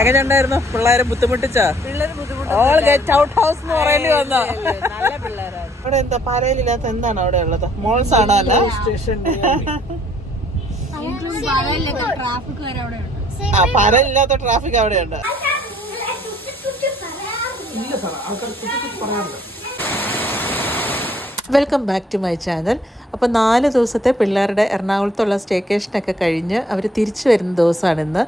എങ്ങനെ ഉണ്ടായിരുന്നു പിള്ളേരെ ബുദ്ധിമുട്ടിച്ചാ? ഓൾ ഗെറ്റ് ഔട്ട് ഹൗസ് എന്ന് പറയേണ്ടി വന്ന? അവിടെ എന്താ പാരയിലില്ലാത്ത എന്താണ് അവിടെ ഉള്ളത്? മോൾസ് ആണോ അല്ല? സ്റ്റേഷൻ ട്രാഫിക് വരെ അവിടെ ഉണ്ട്. ആ പാരയിലില്ലാത്ത ട്രാഫിക് അവിടെയുണ്ട് welcome back to my channel. അപ്പോൾ നാല് ദിവസത്തെ പിള്ളേരുടെ എറണാകുളത്തുള്ള സ്റ്റേക്കേഷനൊക്കെ കഴിഞ്ഞ് അവർ തിരിച്ചു വരുന്ന ദിവസമാണ് ഇന്ന്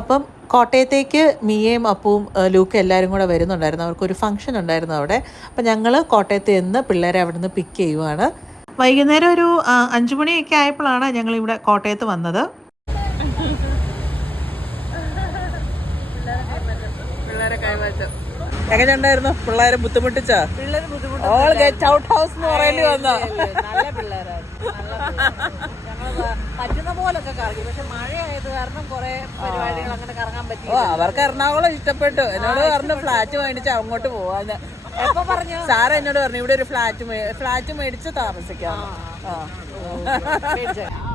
അപ്പം കോട്ടയത്തേക്ക് മിയയും അപ്പവും ലൂക്കും എല്ലാവരും കൂടെ വരുന്നുണ്ടായിരുന്നു. അവർക്കൊരു ഫംഗ്ഷൻ ഉണ്ടായിരുന്നു അവിടെ. അപ്പം ഞങ്ങൾ കോട്ടയത്ത് നിന്ന് പിള്ളേരെ അവിടെ നിന്ന് പിക്ക് ചെയ്യുവാണ്. വൈകുന്നേരം ഒരു അഞ്ചു മണിയൊക്കെ ആയപ്പോഴാണ് ഞങ്ങളിവിടെ കോട്ടയത്ത് വന്നത് പിള്ളേരെ കൈമാറ്റം എങ്ങനെ ഉണ്ടായിരുന്നു പിള്ളേരെ ബുദ്ധിമുട്ടിച്ചാ? ഓൾ ഗെറ്റ് ഔട്ട് ഹൗസ് എന്ന് പറയേണ്ടി വന്ന? നല്ല പറ്റുന്ന പോലൊക്കെ കറങ്ങി. പക്ഷെ മഴയായത് കാരണം കുറെ പരിപാടികൾ അങ്ങനെ കറങ്ങാൻ പറ്റി ഓ അവർക്ക് എറണാകുളം ഇഷ്ടപ്പെട്ടു. എന്നോട് പറഞ്ഞു ഫ്ലാറ്റ് മേടിച്ച് അങ്ങോട്ട് പോവാന്ന്. എപ്പൊ പറഞ്ഞു? സാർ എന്നോട് പറഞ്ഞു ഇവിടെ ഒരു ഫ്ലാറ്റ് ഫ്ലാറ്റ് മേടിച്ച് താമസിക്കാം.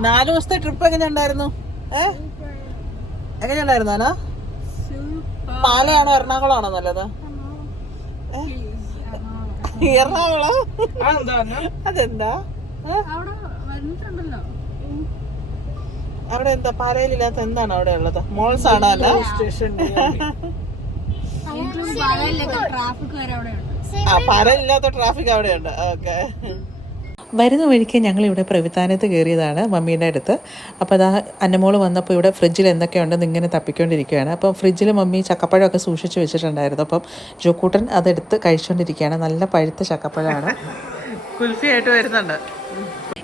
നാല് ദിവസത്തെ ട്രിപ്പ് എങ്ങനെയുണ്ടായിരുന്നു? ഏ? എങ്ങനെയുണ്ടായിരുന്നു പാലയാണോ എറണാകുളമാണോ നല്ലത്? എറണാകുളം? അതെന്താ? അവിടെ വന്നിട്ടുണ്ടല്ലോ അവിടെ എന്താ പാലയിലില്ലാത്ത എന്താണ് അവിടെ ഉള്ളത്? മോൾസ് ആണോ അല്ല? സ്റ്റേഷൻ ട്രാഫിക് വരെ അവിടെ ഉണ്ട് ആ പാലയില്ലാത്ത ട്രാഫിക് അവിടെയുണ്ട് ഓക്കെ വരുന്ന വഴിക്ക് ഞങ്ങൾ ഇവിടെ പ്രവിധാനത്ത് കയറിയതാണ് മമ്മിയുടെ അടുത്ത്. അപ്പോൾ അതാ അന്നമോൾ വന്നപ്പോൾ ഇവിടെ ഫ്രിഡ്ജിൽ എന്തൊക്കെയുണ്ടെന്ന് ഇങ്ങനെ തപ്പിക്കൊണ്ടിരിക്കുകയാണ്. അപ്പോൾ ഫ്രിഡ്ജിൽ മമ്മി ചക്കപ്പഴമൊക്കെ സൂക്ഷിച്ച് വെച്ചിട്ടുണ്ടായിരുന്നു. അപ്പം ജോക്കൂട്ടൻ അതെടുത്ത് കഴിച്ചുകൊണ്ടിരിക്കുകയാണ് നല്ല പഴുത്ത ചക്കപ്പഴമാണ്. കുൽഫിയായിട്ട് വരുന്നുണ്ട്.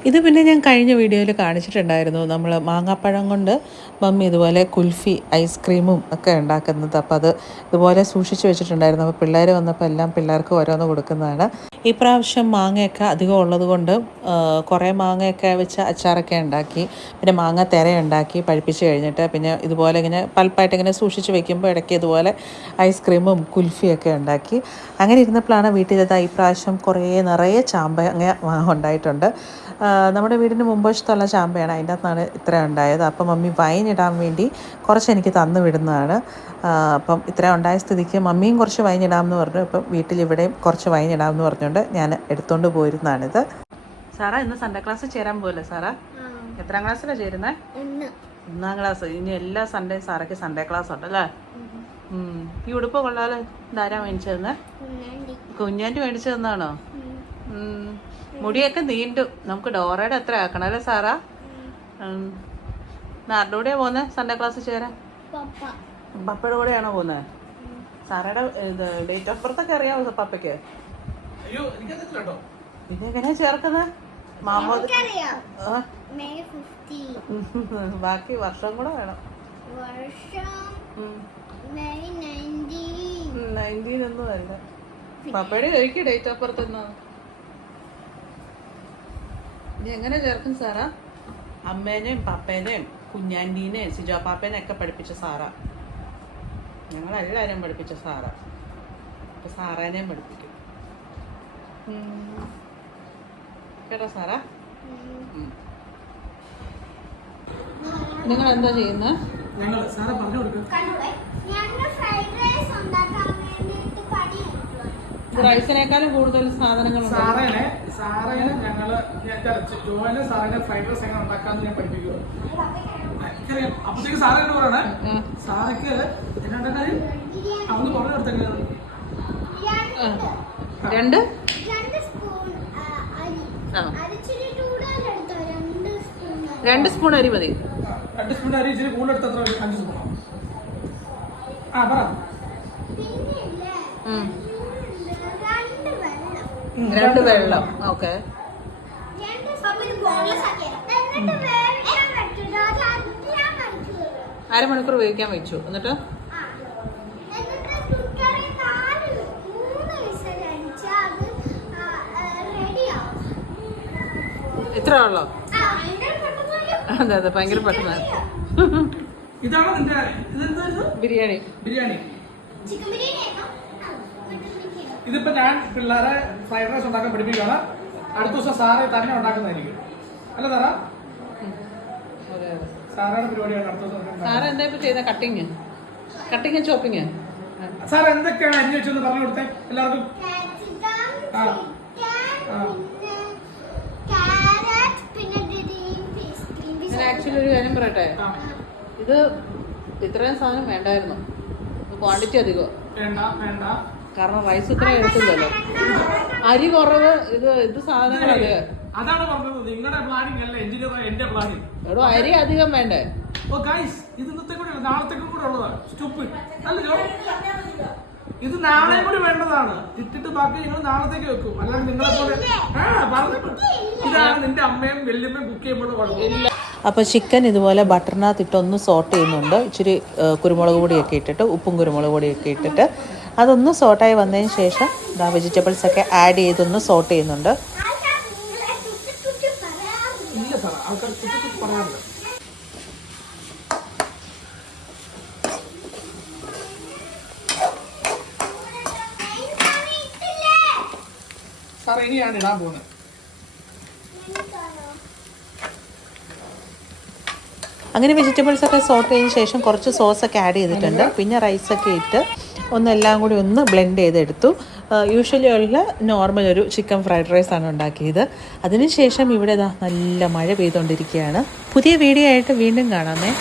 ഇത് പിന്നെ ഞാൻ കഴിഞ്ഞ വീഡിയോയിൽ കാണിച്ചിട്ടുണ്ടായിരുന്നു. നമ്മൾ മാങ്ങാപ്പഴം കൊണ്ട് മമ്മി ഇതുപോലെ കുൽഫി ഐസ്ക്രീമും ഒക്കെ ഉണ്ടാക്കുന്നത്. അപ്പോൾ അത് ഇതുപോലെ സൂക്ഷിച്ച് വെച്ചിട്ടുണ്ടായിരുന്നു. അപ്പോൾ പിള്ളേർ വന്നപ്പോൾ എല്ലാം പിള്ളേർക്ക് ഓരോന്ന് കൊടുക്കുന്നതാണ്. ഈ പ്രാവശ്യം മാങ്ങയൊക്കെ അധികം ഉള്ളത് കൊണ്ട് കുറേ മാങ്ങയൊക്കെ വെച്ച് അച്ചാറൊക്കെ ഉണ്ടാക്കി പിന്നെ മാങ്ങ തിര ഉണ്ടാക്കി പഴുപ്പിച്ച് കഴിഞ്ഞിട്ട് പിന്നെ ഇതുപോലെ ഇങ്ങനെ പൽപ്പായിട്ട് ഇങ്ങനെ സൂക്ഷിച്ച് വെക്കുമ്പോൾ ഇടയ്ക്ക് ഇതുപോലെ ഐസ്ക്രീമും കുൽഫിയൊക്കെ ഉണ്ടാക്കി. അങ്ങനെ ഇരുന്നപ്പോഴാണ് വീട്ടിലെത്താ ഈ പ്രാവശ്യം കുറേ നിറയെ ചാമ്പ അങ്ങനെ ഉണ്ടായിട്ടുണ്ട്. നമ്മുടെ വീടിന് മുമ്പശത്തുള്ള ചാമ്പയാണ്. അതിന്റെ അകത്താണ് ഇത്ര ഉണ്ടായത്. അപ്പം മമ്മി വൈൻ ഇടാൻ വേണ്ടി കുറച്ച് എനിക്ക് തന്നു വിടുന്നതാണ്. അപ്പം ഇത്ര ഉണ്ടായ സ്ഥിതിക്ക് മമ്മിയും കുറച്ച് വൈൻ ഇടാമെന്ന് പറഞ്ഞു. അപ്പം വീട്ടിൽ ഇവിടെയും കുറച്ച് വൈൻ ഇടാമെന്ന് പറഞ്ഞുകൊണ്ട് ഞാൻ എടുത്തോണ്ട് പോയിരുന്നതാണിത് സാറാ ഇന്ന് സൺഡേ ക്ലാസ് ചേരാൻ പോകല്ലേ സാറാ? എത്രാം ക്ലാസ്സിലാണ് ചേരുന്നത് ഒന്നാം ക്ലാസ് ഇനി എല്ലാ സൺഡേ സാറയ്ക്ക് സൺഡേ ക്ലാസ് ഉണ്ടല്ലേ ഉം. ഈ ഉടുപ്പ് കൊള്ളാലോ. ഇതാരാ മേടിച്ചു തന്നെ? കുഞ്ഞാന്റെ മേടിച്ചു തന്നാണോ? മുടിയൊക്കെ നീണ്ടു. നമുക്ക് ഡോറയുടെ എത്ര ആക്കണം അല്ലേ സാറാ. ആരുടെ കൂടെയാ പോകുന്നത് സൺഡേ ക്ലാസ് ചേരാൻ? പപ്പയുടെ കൂടെയാണോ പോകുന്നത് സാറയുടെ ഇത് ഡേറ്റ് ഓഫ് ബർത്ത് ഒക്കെ അറിയാമോ പപ്പയ്ക്ക്? പിന്നെ എങ്ങനെയാ ചേർക്കുന്നത് മാമോദ് ബാക്കി വർഷം കൂടെ വേണം. നയന്റീൻ. നയന്റീൻ ഒന്നും അല്ല. പപ്പയുടെ ചോദിക്കും ഡേറ്റ് ഓഫ് ബർത്ത് എന്നാ? ഇനി എങ്ങനെ ചേർക്കും സാറാ? അമ്മേനെയും പപ്പേനെയും കുഞ്ഞാന്റീനെയും സിജോ പാപ്പേനെ ഒക്കെ പഠിപ്പിച്ച സാറാ. ഞങ്ങളെല്ലാവരും പഠിപ്പിച്ച സാറാ. സാറേനേം സാറേനെയും പഠിപ്പിക്കും. കേട്ടോ സാറാ? നിങ്ങൾ എന്താ ചെയ്യുന്നത് ഞങ്ങൾ എടുക്കുവാണ്. റൈസിനേക്കാളും കൂടുതൽ സാധനങ്ങൾ സാറേനെ സാറേനെ ഞങ്ങൾ ജോയനെ സാറിനെ ഫ്രൈഡ് റൈസ് എങ്ങനെ ഉണ്ടാക്കാന്ന് ഞാൻ പഠിപ്പിക്കുക എനിക്കറിയാം അപ്പത്തേക്ക് സാറ് എന്നോട് പറയണേ. സാറയ്ക്ക് എന്നാ അവന്ന് പറഞ്ഞു കൊടുത്തെങ്കിലും രണ്ട്? രണ്ട് സ്പൂൺ അരി. ആ. അരിച്ചിരി രണ്ട് സ്പൂൺ രണ്ട് സ്പൂൺ അരി മതി. രണ്ട് സ്പൂൺ അരി ഇച്ചിരി എത്ര? വരും? അഞ്ച് സ്പൂണോ ആ. പറ. രണ്ട് വെള്ളം. രണ്ട് വെള്ളം. ഓക്കെ. സ്പൂൺ വേവിക്കാൻ അരമണിക്കൂർ ഉപയോഗിക്കാൻ വെച്ചു. എന്നിട്ട്? പെട്ടെന്ന് അതെ അതെ ഭയങ്കര പെട്ടെന്ന്. ഇതാണോ നിന്റെ ഇതെന്താ ഇത്? ബിരിയാണി. ബിരിയാണി. ഇതിപ്പോ ഞാൻ പിള്ളേരെ ഫ്രൈഡ് റൈസ് ഉണ്ടാക്കാൻ പഠിപ്പിക്കുകയാണ്. അടുത്ത ദിവസം സാറ് തന്നെ ഉണ്ടാക്കുന്നതായിരിക്കും. അല്ല സാറാ? സാറാണ് പരിപാടിയാണ് അടുത്ത ദിവസം ഉണ്ടാക്കുന്നത്. സാറ് എന്താ ഇപ്പൊ ചെയ്ത കട്ടിങ് കട്ടിങ് ചോപ്പിങ് സാർ എന്തൊക്കെയാണ് അന്വേഷിച്ചെന്ന് പറഞ്ഞു കൊടുത്തേ? എല്ലാവർക്കും? ആ. ആ. ആക്ച്വലി ഒരു കാര്യം പറയട്ടെ? ഇത് ഇത്രയും സാധനം വേണ്ടായിരുന്നു. ക്വാണ്ടിറ്റി അധികം. കാരണം റൈസ് ഇത്ര എടുത്തില്ലല്ലോ. അരി കുറവ് ഇത് ഇത് സാധനങ്ങൾ അധികം അതാണ് പറഞ്ഞത്. നിങ്ങളുടെ പ്ലാനിങ് അല്ല എഞ്ചിനീയർ എന്റെ പ്ലാനിങ് എടോ അരി അധികം വേണ്ടേ? ഓ ഗൈസ് ഇത് ഇന്നത്തെ കൂടെ അല്ല നാളത്തേക്കും കൂടെ ഉള്ളതാണ് സ്റ്റൂപ്പിഡ് അല്ല ഇത് നാളെ കൂടി വേണ്ടതാണ്. ഇട്ടിട്ട് ബാക്കി നിങ്ങൾ നാളത്തേക്ക് വെക്കും. അല്ലാതെ നിങ്ങളെ പോലെ ഇതാണ് നിന്റെ അമ്മയും വല്യമ്മയും കുക്ക് ചെയ്യുമ്പോൾ കുഴപ്പം അപ്പോൾ ചിക്കൻ ഇതുപോലെ ബട്ടറിനകത്ത് ഇട്ട് ഒന്ന് സോട്ട് ചെയ്യുന്നുണ്ട്. ഇച്ചിരി കുരുമുളക് പൊടിയൊക്കെ ഇട്ടിട്ട് ഉപ്പും കുരുമുളക് പൊടിയൊക്കെ ഇട്ടിട്ട്. അതൊന്ന് സോട്ടായി വന്നതിന് ശേഷം ഇതാ വെജിറ്റബിൾസ് ഒക്കെ ആഡ് ചെയ്തൊന്ന് സോട്ട് ചെയ്യുന്നുണ്ട്. ആൾക്കാർ ഇനിയാണ് ഇടാൻ കുത്തി പറയാറില്ല. ഇല്ല സാർ ആൾക്കാർ കുത്തി കുത്തി പറയാറില്ല എനിക്കാണ് ഇട്ടില്ലേ? സാർ ഇനിയാണ് ഇടാൻ പോകുന്നത് എനിക്കാണോ? അങ്ങനെ വെജിറ്റബിൾസ് ഒക്കെ സോട്ട് ചെയ്തതിന് ശേഷം കുറച്ച് സോസൊക്കെ ആഡ് ചെയ്തിട്ടുണ്ട്. പിന്നെ റൈസൊക്കെ ഇട്ട് ഒന്നെല്ലാം കൂടി ഒന്ന് ബ്ലെൻഡ് ചെയ്തെടുത്തു. യൂഷ്വലി ഉള്ള നോർമൽ ഒരു ചിക്കൻ ഫ്രൈഡ് റൈസ് ആണ് ഉണ്ടാക്കിയത്. അതിനുശേഷം ഇവിടെ നല്ല മഴ പെയ്തുകൊണ്ടിരിക്കുകയാണ് പുതിയ വീഡിയോ ആയിട്ട് വീണ്ടും കാണാമേ.